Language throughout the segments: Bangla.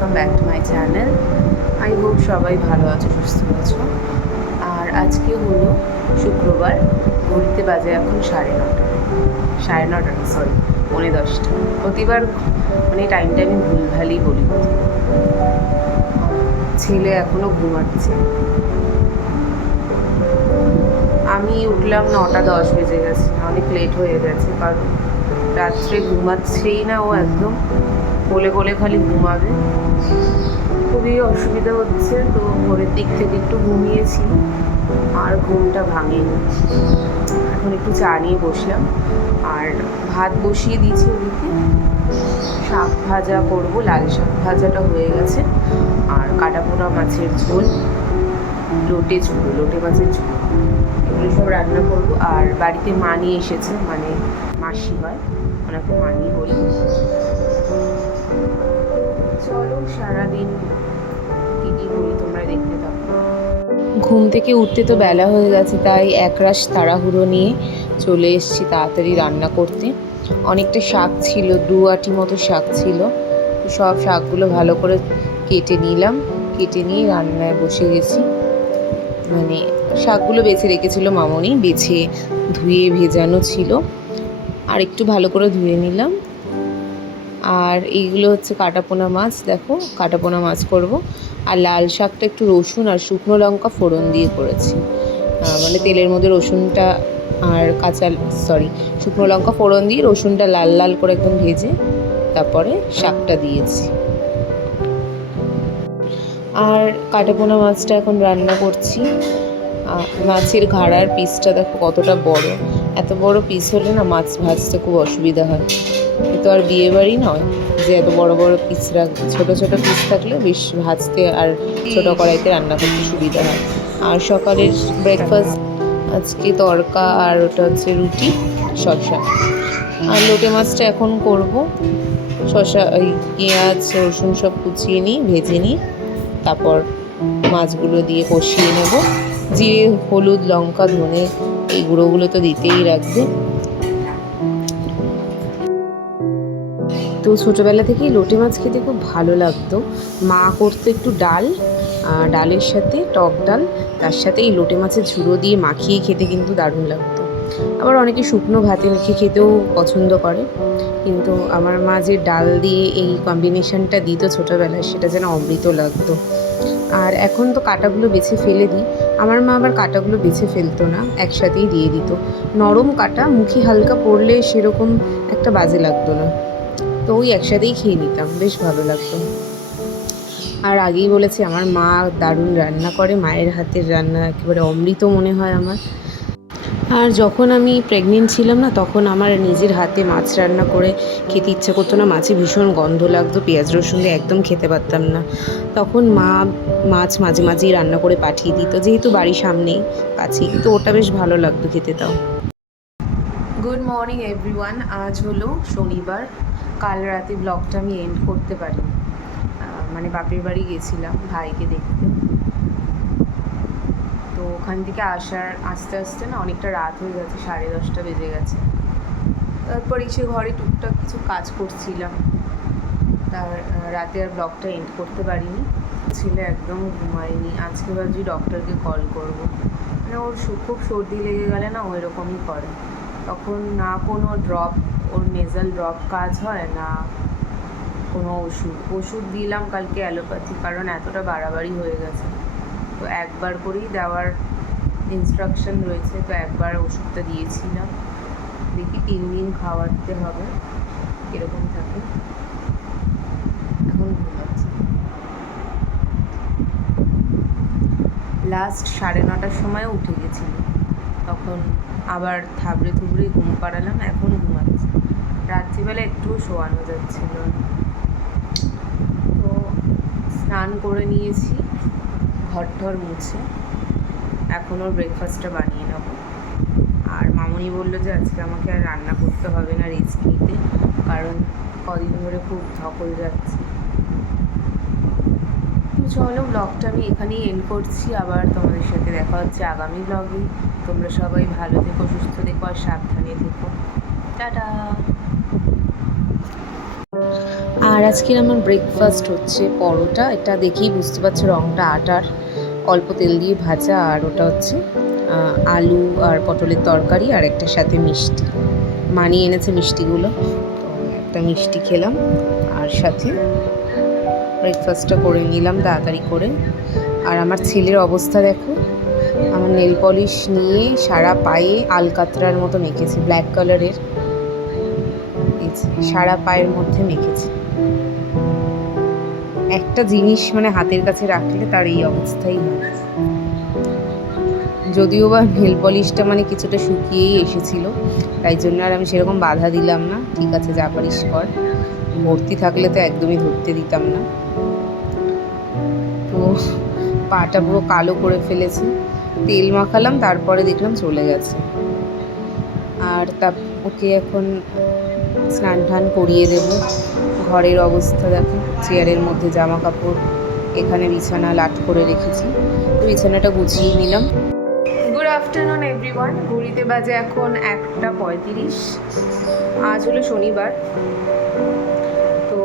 Welcome back to my channel. I hope সবাই ভালো আছো, সুস্থ আছো। আর আজকে হলো শুক্রবার, ঘড়িতে বাজে এখন 9:30 না, সরি 9:45। প্রতিবার মানে টাইমটা আমি ভুলভালই বলি। ছেলে এখনও ঘুমাচ্ছে। আমি উঠলাম 9:10 বেজে গেছে, অনেক লেট হয়ে গেছে, কারণ রাত্রে ঘুমাচ্ছেই না ও, একদম কোলে কোলে খালি ঘুমাবে। খুবই অসুবিধা হচ্ছে, তো ভোরের দিক থেকে একটু ঘুমিয়েছি আর ঘুমটা ভাঙেনি। এখন একটু চা নিয়ে বসলাম আর ভাত বসিয়ে দিয়েছি ওদিকে। শাক ভাজা করব, লাল শাক ভাজাটা হয়ে গেছে, আর কাটাপোনা মাছের ঝোল, লোটে মাছের ঝোল, এগুলো সব রান্না করব। আর বাড়িতে মা নিয়ে এসেছে, মানে মাসি হয়, ওনাকে মানি বলি। চলো সারাদিন কী কী করি তোমরা দেখতে থাকো। ঘুম থেকে উঠতে তো বেলা হয়ে গেছে, তাই একরাশ তাড়াহুড়ো নিয়ে চলে এসেছি তাড়াতাড়ি রান্না করতে। অনেকটা শাক ছিল, 2 আঁটি মতো শাক ছিল। সব শাকগুলো ভালো করে কেটে নিলাম, কেটে নিয়ে রান্নায় বসে গেছি। মানে শাকগুলো বেছে রেখেছিল মামনি, বেছে ধুয়ে ভেজানো ছিল, আর একটু ভালো করে ধুয়ে নিলাম। আর এইগুলো হচ্ছে কাটাপোনা মাছ, দেখো কাটাপোনা মাছ করব। আর লাল শাকটা একটু রসুন আর শুকনো লঙ্কা ফোড়ন দিয়ে করেছি, মানে তেলের মধ্যে রসুনটা আর শুকনো লঙ্কা ফোড়ন দিয়ে রসুনটা লাল লাল করে একদম ভেজে তারপরে শাকটা দিয়েছি। আর কাটাপোনা মাছটা এখন রান্না করছি। মাছের ঘাড়ার পিসটা দেখো কতটা বড়, এত বড় পিস হলে না মাছ ভাজতে খুব অসুবিধা হয়। তো আর বিয়ে বাড়ি নয় যে এত বড় বড় পিস রাখবে, ছোটো ছোটো পিস থাকলে বেশ ভাজতে আর ছোটো কড়াইতে রান্না করতে সুবিধা হয়। আর সকালের ব্রেকফাস্ট আজকে তড়কা, আর ওটা হচ্ছে রুটি, শসা। আর লোটে মাছটা এখন করব। শসা, ওই পেঁয়াজ রসুন সব কুচিয়ে নিই, ভেজে নিই, তারপর মাছগুলো দিয়ে কষিয়ে নেব। জিরে হলুদ লঙ্কা ধনে এই গুঁড়োগুলো তো দিতেই রাখবে। তো ছোটোবেলা থেকেই লোটে মাছ খেতে খুব ভালো লাগতো। মা করতো একটু ডাল, ডালের সাথে টক ডাল, তার সাথে এই লোটে মাছের ঝুড়ো দিয়ে মাখিয়ে খেতে কিন্তু দারুণ লাগতো। আবার অনেকে শুকনো ভাতে মেখে খেতেও পছন্দ করে, কিন্তু আমার মা যে ডাল দিয়ে এই কম্বিনেশনটা দিত ছোটোবেলায়, সেটা যেন অমৃত লাগতো। আর এখন তো কাঁটাগুলো বেছে ফেলে দিই, আমার মা আবার কাঁটাগুলো বেছে ফেলতো না, একসাথেই দিয়ে দিত। নরম কাঁটা, মুখে হালকা পড়লে সেরকম একটা বাজে লাগতো না, তো ওই একসাথেই খেয়ে নিতাম, বেশ ভালো লাগতো। আর আগেই বলেছি আমার মা দারুণ রান্না করে, মায়ের হাতের রান্না একেবারে অমৃত মনে হয় আমার। আর যখন আমি প্রেগনেন্ট ছিলাম না, তখন আমার নিজের হাতে মাছ রান্না করে খেতে ইচ্ছা করতো না, মাছে ভীষণ গন্ধ লাগতো, পেঁয়াজ রসুন দিয়ে একদম খেতে পারতাম না। তখন মা মাছ মাঝে মাঝেই রান্না করে পাঠিয়ে দিত, যেহেতু বাড়ির সামনেই কাছেই, তো ওটা বেশ ভালো লাগতো খেতে। তাও গুড মর্নিং এভরিওয়ান, আজ হলো শনিবার। কাল রাতে ব্লগটা আমি এন্ড করতে পারি, মানে বাপের বাড়ি গেছিলাম ভাইকে দেখতে। তো ওখান থেকে আস্তে আস্তে না অনেকটা রাত হয়ে গেছে, 10:30 বেজে গেছে। তারপর এসে ঘরে টুকটাক কিছু কাজ করছিলাম, তার রাতে আর ব্লগটা এন্ড করতে পারিনি। ছেলে একদম ঘুমায়নি, আজকে ভাবছি ডক্টরকে কল করব। মানে ওর খুব সর্দি লেগে গেলে না ও এরকমই করে, তখন না কোনো ড্রপ, ওর নেজাল ড্রপ কাজ হয় না, কোনো ওষুধ দিলাম কালকে অ্যালোপ্যাথি, কারণ এতটা বাড়াবাড়ি হয়ে গেছে। তো একবার করেই দেওয়ার ইনস্ট্রাকশন রয়েছে, তো একবার ওষুধটা দিয়েছিলাম, দেখি 3 দিন খাওয়াতে হবে, কীরকম থাকে। এখন ঘুমাচ্ছি। লাস্ট 9:30টার সময় উঠে গেছিল, তখন আবার থাবড়ে থুবড়ে ঘুম পাড়ালাম, এখন ঘুমাচ্ছি। রাত্রিবেলা একটুও শোয়ানো যাচ্ছিল। তো স্নান করে নিয়েছি, ঘর মুছে, এখন ওর ব্রেকফাস্টটা বানিয়ে নেব। আর মামনি বললো যে আজকে আমাকে আর রান্না করতে হবে না, রেস্ট নিতে, কারণ কদিন ধরে খুব ধকল যাচ্ছে। তো চলো ব্লগটা আমি এখানেই এন্ড করছি, আবার তোমাদের সাথে দেখা হচ্ছে আগামী ব্লগে। তোমরা সবাই ভালো থেকো, সুস্থ থেকো আর সাবধানে থেকো। টাটা। আর আর আজকের আমার ব্রেকফাস্ট হচ্ছে পরোটা। এটা দেখেই বুঝতে পারছো রঙটা আটার, অল্প তেল দিয়ে ভাজা। আর ওটা হচ্ছে আলু আর পটলের তরকারি, আর একটার সাথে মিষ্টি। মানিয়ে এনেছে মিষ্টিগুলো, তো একটা মিষ্টি খেলাম আর সাথে ব্রেকফাস্টটা করে নিলাম তাড়াতাড়ি করে। আর আমার ছেলের অবস্থা দেখো, আমার নেল পলিশ নিয়ে সারা পায়ে আলকাতরার মতো মেখেছে, ব্ল্যাক কালারের, সারা পায়ের মধ্যে মেখেছে। একটা জিনিস মানে হাতের কাছে রাখলে তার এই অবস্থাই হয়। যদিও বা নেল পলিশটা মানে কিছুটা শুকিয়েই এসেছিল, তাই জন্য আর আমি সেরকম বাধা দিলাম না, ঠিক আছে যা পারিস কর। ভর্তি থাকলে তো একদমই ধরতে দিতাম না। তো পাটা পুরো কালো করে ফেলেছে, তেল মাখালাম, তারপরে দেখলাম চলে গেছে। আর ওকে এখন স্নান টান করিয়ে দেব। ঘরের অবস্থা দেখো, চেয়ারের মধ্যে জামা কাপড়, এখানে বিছানা লাট করে রেখেছি, তো বিছানাটা গুছিয়ে নিলাম। Good afternoon everyone. ঘড়িতে বাজে এখন 1:35। আজ হলো শনিবার। তো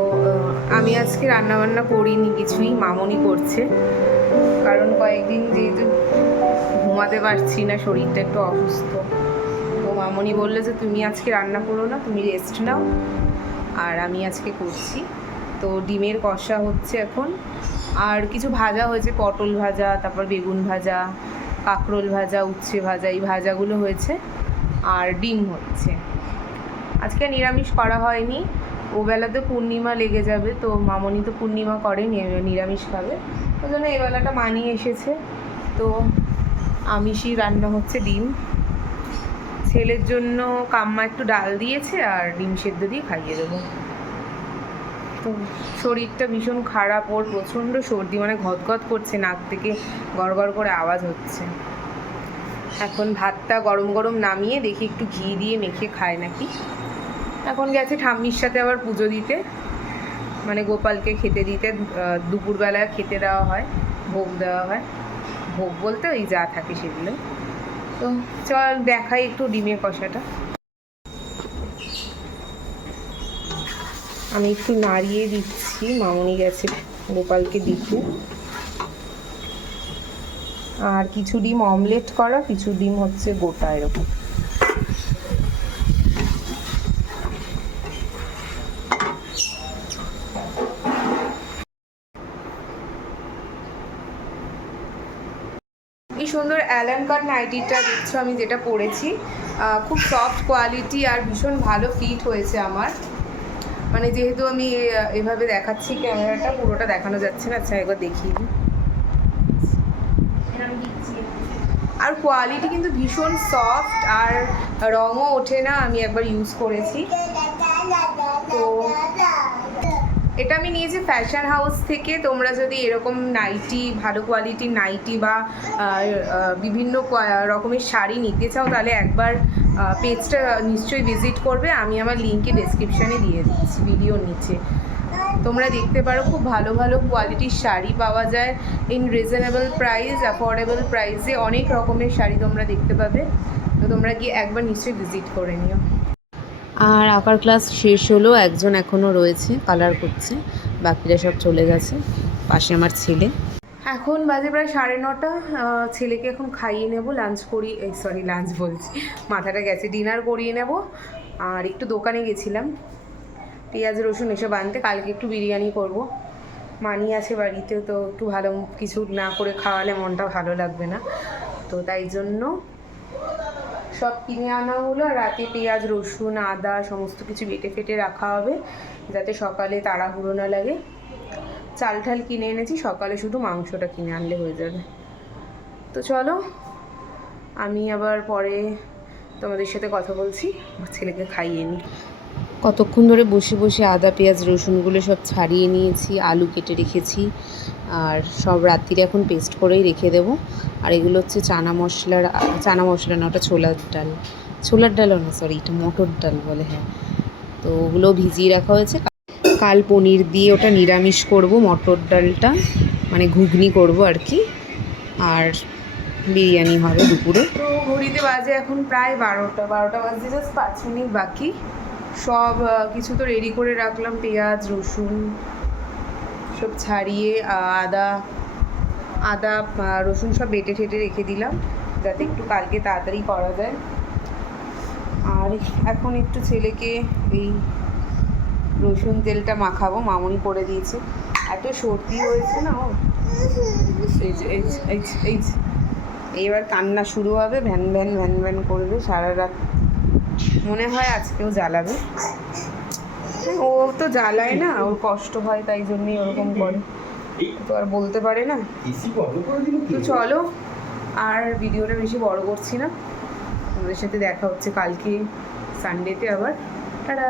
আমি আজকে রান্নাবান্না করিনি কিছুই, মামনি করছে। কারণ কয়েকদিন যেহেতু ঘুমাতে পারছি না, শরীরটা একটু অসুস্থ, তো মামনি বললো যে তুমি আজকে রান্না করো না, তুমি রেস্ট নাও, আর আমি আজকে করছি। তো ডিমের কষা হচ্ছে এখন, আর কিছু ভাজা হয়েছে, পটল ভাজা, তারপর বেগুন ভাজা, কাঁকরোল ভাজা, উচ্ছে ভাজা, এই ভাজাগুলো হয়েছে, আর ডিম হচ্ছে। আজকে নিরামিষ করা হয়নি, ওবেলাতে পূর্ণিমা লেগে যাবে, তো মামনি তো পূর্ণিমা করে নিরামিষ খাবে, ওই জন্য এবেলাটা মানিয়ে এসেছে। তো আমিষই রান্না হচ্ছে, ডিম। ছেলের জন্য কাম্মা একটু ডাল দিয়েছে, আর ডিম সেদ্ধ দিয়ে খাইয়ে দেবো। তো শরীরটা ভীষণ খারাপ, ওর প্রচণ্ড সর্দি, মানে ঘদঘদ করছে, নাক থেকে গড়গড় করে আওয়াজ হচ্ছে। এখন ভাতটা গরম গরম নামিয়ে দেখি একটু ঘি দিয়ে মেখে খায় নাকি। এখন গেছে ঠাম্মির সাথে আবার পুজো দিতে, মানে গোপালকে খেতে দিতে। দুপুরবেলায় খেতে দেওয়া হয়, ভোগ দেওয়া হয়, ভোগ বলতে ওই যা থাকে সেগুলো। তো চল দেখাই একটু ডিমের কষাটা। আমি একটু নাড়িয়ে দিচ্ছি, মামনি গেছে গোপালকে দিতে। আর কিছু ডিম অমলেট করা, কিছু ডিম হচ্ছে গোটা, এরকম। এই সুন্দর অ্যালানকার নাইটিটা দেখছো আমি যেটা পরেছি, খুব সফট কোয়ালিটি আর ভীষণ ভালো ফিট হয়েছে আমার। মানে যেহেতু আমি এভাবে দেখাচ্ছি, ক্যামেরাটা পুরোটা দেখানো যাচ্ছে না, আচ্ছা একবার দেখিয়ে দিই। আর কোয়ালিটি কিন্তু ভীষণ সফট, আর রঙও ওঠে না, আমি একবার ইউজ করেছি। তো এটা আমি নিয়েছি ফ্যাশন হাউস থেকে। তোমরা যদি এরকম নাইটি, ভালো কোয়ালিটির নাইটি বা বিভিন্ন রকমের শাড়ি নিতে চাও, তাহলে একবার পেজটা নিশ্চয়ই ভিজিট করবে। আমি আমার লিঙ্কে ডেসক্রিপশানে দিয়ে দিচ্ছি ভিডিওর নিচে। তোমরা দেখতে পারো, খুব ভালো ভালো কোয়ালিটির শাড়ি পাওয়া যায় ইন রিজনেবল প্রাইস, অ্যাফোর্ডেবল প্রাইসে অনেক রকমের শাড়ি তোমরা দেখতে পাবে। তো তোমরা গিয়ে একবার নিশ্চয়ই ভিজিট করে নিও। আর আঁকার ক্লাস শেষ হলো, একজন এখনও রয়েছে কালার করছে, বাকিরা সব চলে গেছে। পাশে আমার ছেলে। এখন বাজে প্রায় 9:30। ছেলেকে এখন খাইয়ে নেব, লাঞ্চ করি, লাঞ্চ বলছি, মাথাটা গেছে, ডিনার করিয়ে নেব। আর একটু দোকানে গেছিলাম পেঁয়াজ রসুন এসব আনতে, কালকে একটু বিরিয়ানি করব। মানি আছে বাড়িতে, তো একটু ভালো কিছু না করে খাওয়ালে মনটা ভালো লাগবে না, তো তাই জন্য সব কিনে আনা হলো। আর রাতে পেঁয়াজ রসুন আদা সমস্ত কিছু বেটে ফেটে রাখা হবে, যাতে সকালে তাড়াহুড়ো না লাগে। চাল ঠাল কিনে এনেছি, সকালে শুধু মাংসটা কিনে আনলে হয়ে যাবে। তো চলো, আমি আবার পরে তোমাদের সাথে কথা বলছি, ছেলেকে খাইয়ে নিই। কতক্ষণ ধরে বসে বসে আদা পেঁয়াজ রসুনগুলো সব ছাড়িয়ে নিয়েছি, আলু কেটে রেখেছি, আর সব রাত্রিরে এখন পেস্ট করেই রেখে দেবো। আর এগুলো হচ্ছে চানা মশলা না, ওটা ছোলার ডালও না, সরি, এটা মটর ডাল বলে, হ্যাঁ। তো ওগুলো ভিজিয়ে রাখা হয়েছে, কাল পনির দিয়ে ওটা নিরামিষ করব, মটর ডালটা মানে ঘুগনি করব আর কি, আর বিরিয়ানি হবে দুপুরে। তো ঘড়িতে বাজে এখন প্রায় 12টা বাজতে জাস্ট 5 মিনিট বাকি। সব কিছু তো রেডি করে রাখলাম, পেঁয়াজ রসুন সব ছাড়িয়ে আদা আদা রসুন সব বেটে ঠেটে রেখে দিলাম যাতে একটু কালকে তাড়াতাড়ি করা যায়। আর এখন একটু ছেলেকে এই রসুন তেলটা মাখাবো, মামুনি করে দিয়েছে। এত সর্দি হয়েছে না ও, এই যে এবার কান্না শুরু হবে, ভ্যান ভ্যান ভ্যান ভ্যান করবে সারা রাত, মনে হয় আজকেও জ্বালাবে। ও তো জ্বালায় না, ওর কষ্ট হয় তাই জন্যই ওরকম করে, তো আর বলতে পারে না। তো চলো আর ভিডিওটা বেশি বড় করছি না, তোমাদের সাথে দেখা হচ্ছে কালকে সানডেতে আবার। টাটা।